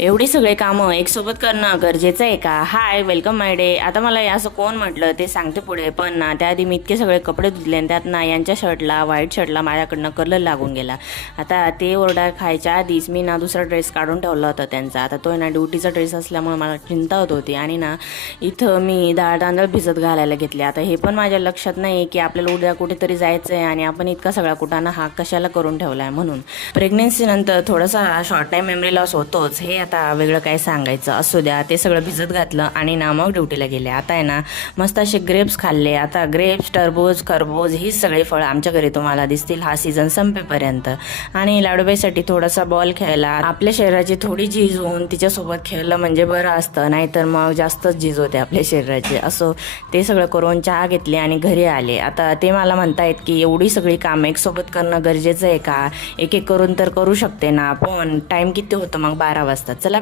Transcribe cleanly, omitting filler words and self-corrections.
एवढी सगळे कामं एकसोबत करणं गरजेचं आहे का? हाय, वेलकम माय डे. आता मला असं कोण म्हटलं ते सांगते पुढे, पण ना त्याआधी मी इतके सगळे कपडे धुतले आणि त्यात ना यांच्या शर्टला, व्हाईट शर्टला माझ्याकडनं कलर लागून गेला. आता ते ओरडा खायच्या आधीच मी ना दुसरा ड्रेस काढून ठेवला होता त्यांचा. आता तो ना ड्युटीचा ड्रेस असल्यामुळे मला चिंता होत होती. आणि ना इथं मी डाळ तांदूळ भिजत घालायला घेतले. आता हे पण माझ्या लक्षात नाही की आपल्याला उद्या कुठेतरी जायचं आहे आणि आपण इतका सगळा कुटाणा हा कशाला करून ठेवला आहे. म्हणून प्रेग्नेन्सीनंतर थोडासा शॉर्ट टाईम मेमरी लॉस होतोच. हे आता वेगळं काय सांगायचं, असू द्या. ते सगळं भिजत घातलं आणि ना मग ड्युटीला गेले. आता आहे ना मस्त असे ग्रेप्स खाल्ले. आता ग्रेप्स, टरबूज, खरबूज हीच सगळी फळं आमच्या घरी तुम्हाला दिसतील हा सीझन संपेपर्यंत. आणि लाडूबाईसाठी थोडासा बॉल खेळला. आपल्या शरीराची थोडी झीज होऊन तिच्यासोबत खेळलं म्हणजे बरं असतं, नाहीतर मग जास्तच झीज होते आपल्या शरीराची. असं ते सगळं करून चहा घेतली आणि घरी आले. आता ते मला म्हणतायत की एवढी सगळी कामं एकसोबत करणं गरजेचं आहे का? एक एक करून तर करू शकते ना, पण टाईम किती होतं मग 12 वाजता. चला